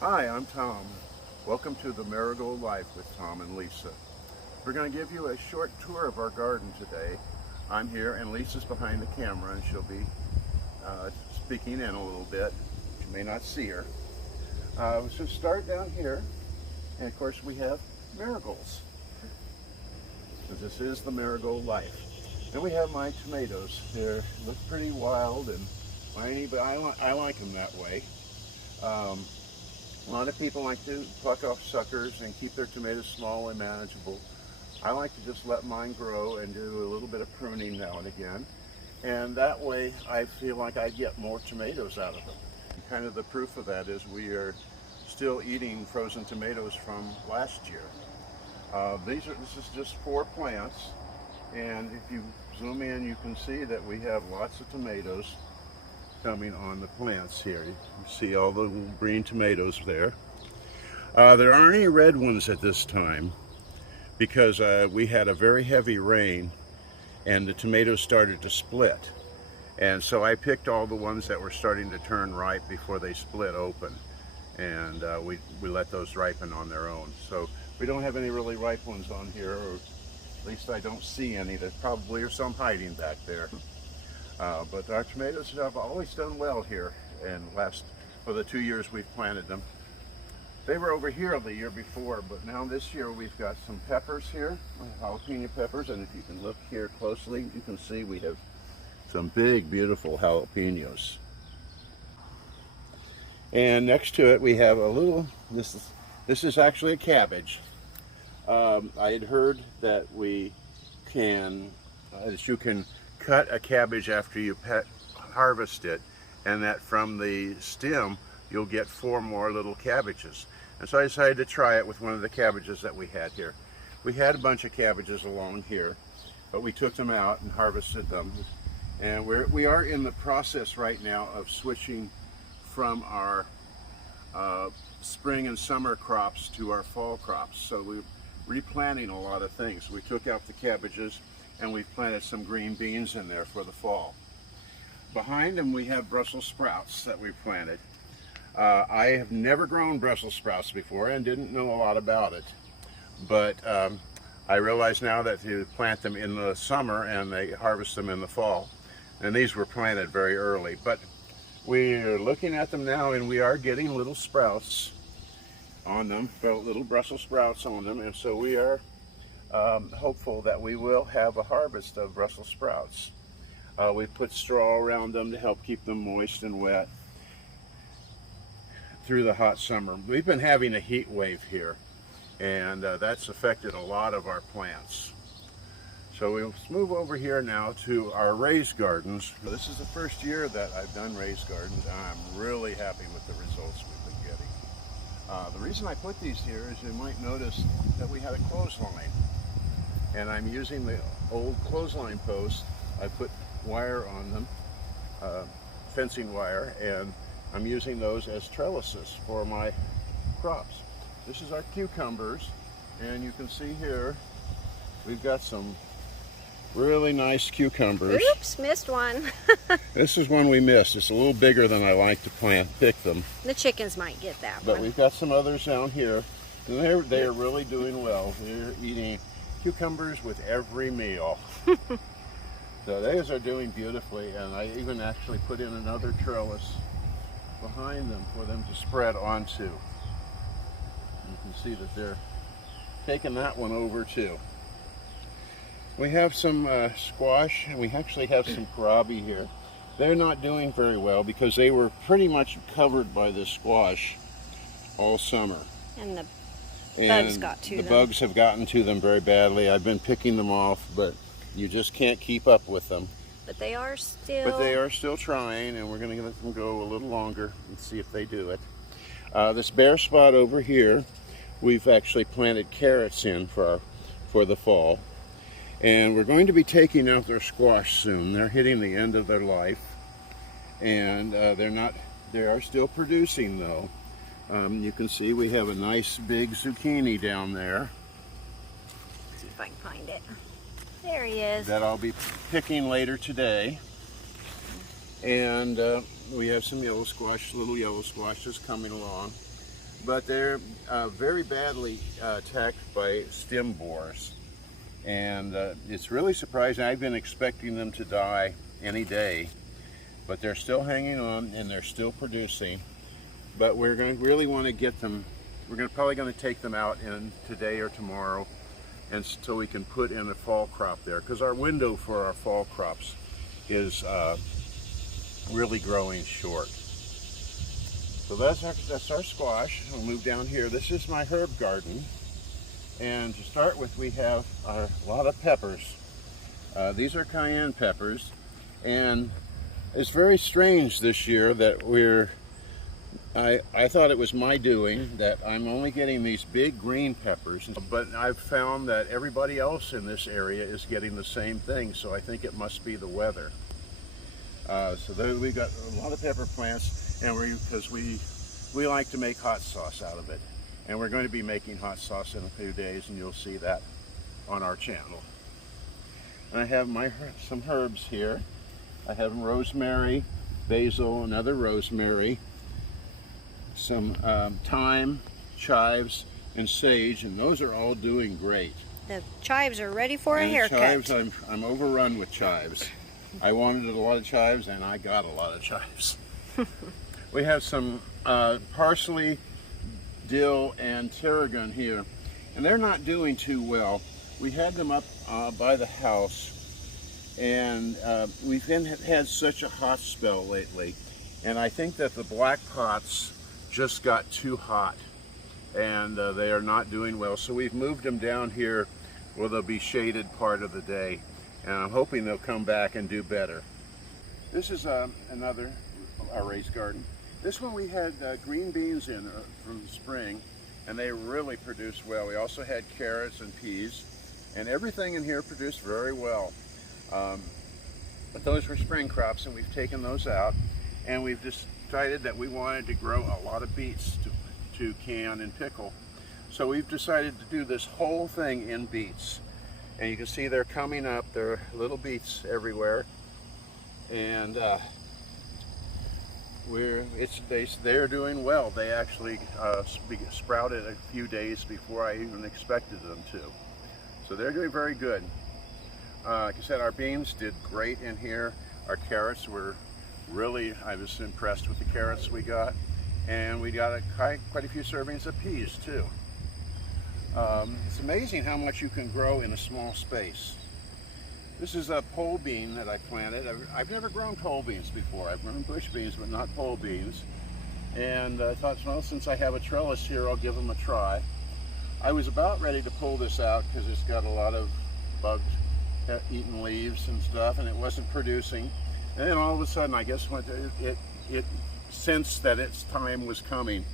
Hi, I'm Tom. Welcome to the Marigold Life with Tom and Lisa. We're going to give you a short tour of our garden today. I'm here and Lisa's behind the camera and she'll be speaking in a little bit. You may not see her. So start down here, and of course we have marigolds. So this is the Marigold Life. Then we have my tomatoes. They look pretty wild and whiny, but I like them that way. A lot of people like to pluck off suckers and keep their tomatoes small and manageable. I like to just let mine grow and do a little bit of pruning now and again. And that way I feel like I get more tomatoes out of them. And kind of the proof of that is we are still eating frozen tomatoes from last year. This is just 4 plants. And if you zoom in, you can see that we have lots of tomatoes coming on the plants here. You see all the little green tomatoes there. There aren't any red ones at this time because we had a very heavy rain and the tomatoes started to split. And so I picked all the ones that were starting to turn ripe before they split open. And we let those ripen on their own. So we don't have any really ripe ones on here, or at least I don't see any. There probably are some hiding back there. But our tomatoes have always done well here, and for the 2 years we've planted them. They were over here the year before, but now this year we've got some peppers here, jalapeno peppers, and if you can look here closely, you can see we have some big, beautiful jalapenos. And next to it we have a little, this is actually a cabbage. I had heard that you can cut a cabbage after you harvest it, and that from the stem you'll get 4 more little cabbages. And so I decided to try it with one of the cabbages that we had here. We had a bunch of cabbages along here, but we took them out and harvested them. And we are in the process right now of switching from our spring and summer crops to our fall crops. So we're replanting a lot of things. We took out the cabbages and we've planted some green beans in there for the fall. Behind them we have Brussels sprouts that we've planted. I have never grown Brussels sprouts before and didn't know a lot about it, but I realize now that you plant them in the summer and they harvest them in the fall, and these were planted very early. But we're looking at them now and we are getting little sprouts on them, little Brussels sprouts on them, and so we are hopeful that we will have a harvest of Brussels sprouts. We put straw around them to help keep them moist and wet through the hot summer. We've been having a heat wave here, and that's affected a lot of our plants. So we'll move over here now to our raised gardens. This is the first year that I've done raised gardens, and I'm really happy with the results we've been getting. The reason I put these here is you might notice that we had a clothesline, and I'm using the old clothesline posts. I put wire on them, fencing wire, and I'm using those as trellises for my crops. This is our cucumbers, and you can see here we've got some really nice cucumbers. Oops, missed one. This is one we missed. It's a little bigger than I like to pick them. The chickens might get that But one. we've got some others down here, and they are really doing well. They're eating cucumbers with every meal. So those are doing beautifully, and I even actually put in another trellis behind them for them to spread onto. You can see that they're taking that one over too. We have some squash, and we actually have some kohlrabi here. They're not doing very well because they were pretty much covered by this squash all summer. And the bugs got to them. The bugs have gotten to them very badly. I've been picking them off, but you just can't keep up with them. But they are still trying, and we're going to let them go a little longer and see if they do it. This bare spot over here, we've actually planted carrots in for the fall. And we're going to be taking out their squash soon. They're hitting the end of their life, and they are still producing though. You can see we have a nice big zucchini down there. Let's see if I can find it. There he is. That I'll be picking later today. And we have some yellow squash, little yellow squashes coming along. but they're very badly attacked by stem borers. And it's really surprising. I've been expecting them to die any day, but they're still hanging on and they're still producing. But we're going to really want to get them. We're probably going to take them out in today or tomorrow, and so we can put in a fall crop there, because our window for our fall crops is really growing short. So that's our squash. We'll move down here. This is my herb garden. And to start with, we have a lot of peppers. These are cayenne peppers, and it's very strange this year that I thought it was my doing that I'm only getting these big green peppers, but I've found that everybody else in this area is getting the same thing, so I think it must be the weather. So there we got a lot of pepper plants, and because we like to make hot sauce out of it. And we're going to be making hot sauce in a few days, and you'll see that on our channel. And I have some herbs here. I have rosemary, basil, another rosemary, some thyme, chives, and sage, and those are all doing great. The chives are ready for a haircut. Chives, I'm overrun with chives. I wanted a lot of chives, and I got a lot of chives. We have some parsley, dill, and tarragon here, and they're not doing too well. We had them up by the house, and we've had such a hot spell lately, and I think that the black pots just got too hot, and they are not doing well. So we've moved them down here where they'll be shaded part of the day, and I'm hoping they'll come back and do better. This is another raised garden. This one we had green beans in from the spring, and they really produced well. We also had carrots and peas, and everything in here produced very well. But those were spring crops, and we've taken those out, and we've decided that we wanted to grow a lot of beets to can and pickle. So we've decided to do this whole thing in beets. And you can see they're coming up. There are little beets everywhere. And they're doing well. They actually sprouted a few days before I even expected them to. So they're doing very good. Like I said, our beans did great in here. Our carrots were I was impressed with the carrots we got. And we got quite a few servings of peas too. It's amazing how much you can grow in a small space. This is a pole bean that I planted. I've never grown pole beans before. I've grown bush beans, but not pole beans. And I thought, well, since I have a trellis here, I'll give them a try. I was about ready to pull this out because it's got a lot of bug-eaten leaves and stuff, and it wasn't producing. And then all of a sudden, I guess it sensed that its time was coming,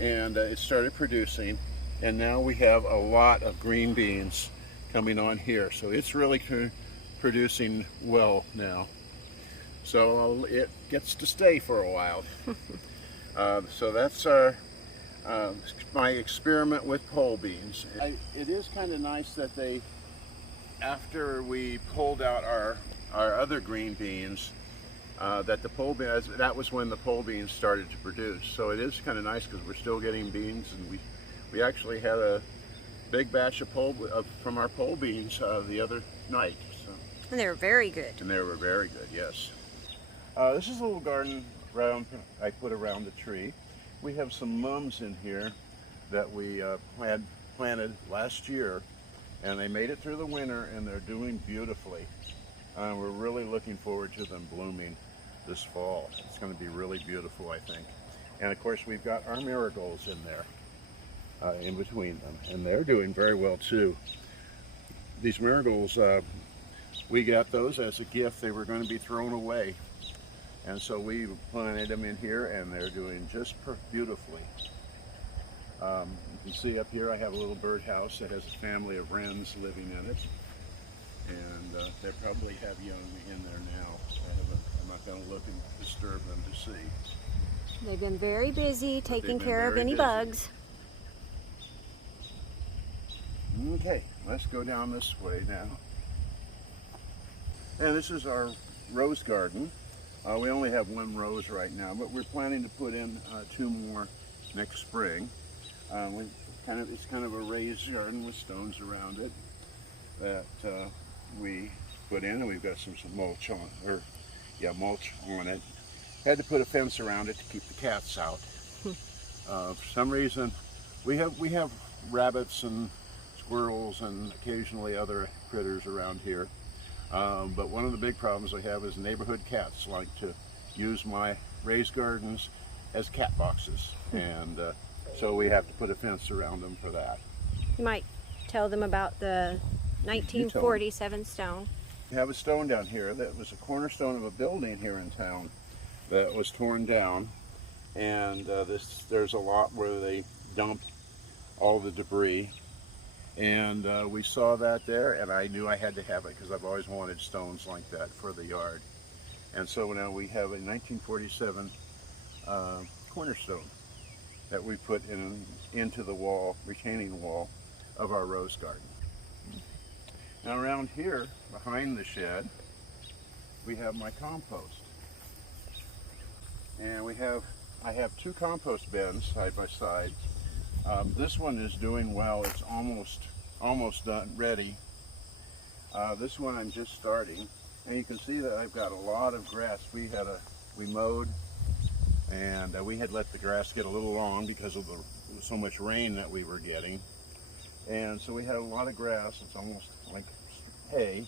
and it started producing. And now we have a lot of green beans coming on here. So it's really producing well now. So it gets to stay for a while. So that's my experiment with pole beans. It is kind of nice that after we pulled out our other green beans, that was when the pole beans started to produce. So it is kind of nice because we're still getting beans, and we actually had a big batch from our pole beans the other night. So. And they were very good. And they were very good, yes. This is a little garden I put around the tree. We have some mums in here that we planted last year, and they made it through the winter, and they're doing beautifully. We're really looking forward to them blooming this fall. It's going to be really beautiful, I think. And of course, we've got our marigolds in there. In between them, and they're doing very well too. These marigolds, we got those as a gift. They were going to be thrown away, and so we planted them in here, and they're doing just beautifully. You can see up here I have a little birdhouse that has a family of wrens living in it, and they probably have young in there now. I'm not going to look and disturb them to see. They've been very busy taking care of any bugs. Okay, let's go down this way now. And this is our rose garden. We only have one rose right now, but we're planning to put in 2 more next spring. It's kind of a raised garden with stones around it that we put in, and we've got some mulch on, mulch on it. Had to put a fence around it to keep the cats out. For some reason, we have rabbits and squirrels and occasionally other critters around here. But one of the big problems I have is neighborhood cats like to use my raised gardens as cat boxes, and so we have to put a fence around them for that. You might tell them about the 1947 stone. We have a stone down here that was a cornerstone of a building here in town that was torn down, and there's a lot where they dump all the debris, and we saw that there, and I knew I had to have it because I've always wanted stones like that for the yard. And so now we have a 1947 cornerstone that we put into the wall, retaining wall of our rose garden. Now around here, behind the shed, we have my compost. And I have two compost bins side by side. This one is doing well. It's almost done, ready. This one I'm just starting. And you can see that I've got a lot of grass. We mowed, and we had let the grass get a little long because of so much rain that we were getting. And so we had a lot of grass. It's almost like hay.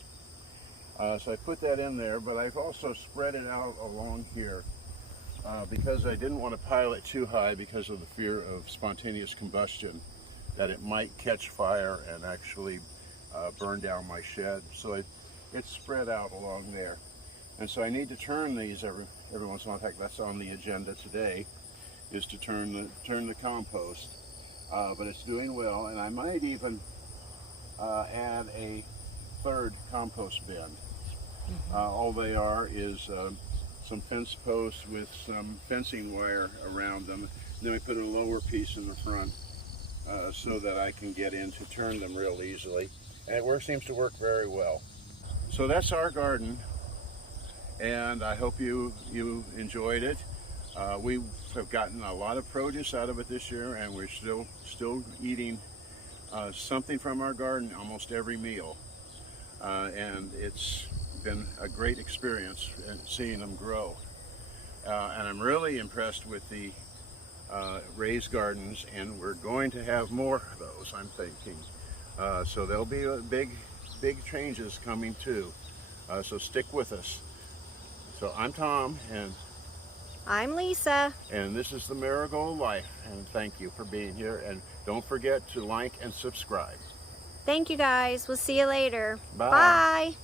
So I put that in there, but I've also spread it out along here because I didn't want to pile it too high because of the fear of spontaneous combustion, that it might catch fire and actually burn down my shed. So it's spread out along there. And so I need to turn these every once in a while. In fact, that's on the agenda today, is to turn the compost. But it's doing well, and I might even add a third compost bin. All they are is some fence posts with some fencing wire around them. And then we put a lower piece in the front so that I can get in to turn them real easily. And it seems to work very well. So that's our garden, and I hope you enjoyed it. We have gotten a lot of produce out of it this year, and we're still eating something from our garden almost every meal. And it's been a great experience seeing them grow. And I'm really impressed with the raised gardens, and we're going to have more of those, I'm thinking. So there'll be big changes coming too. So stick with us. So I'm Tom, and I'm Lisa. And this is the Marigold Life, and thank you for being here, and don't forget to like and subscribe. Thank you guys. We'll see you later. Bye. Bye.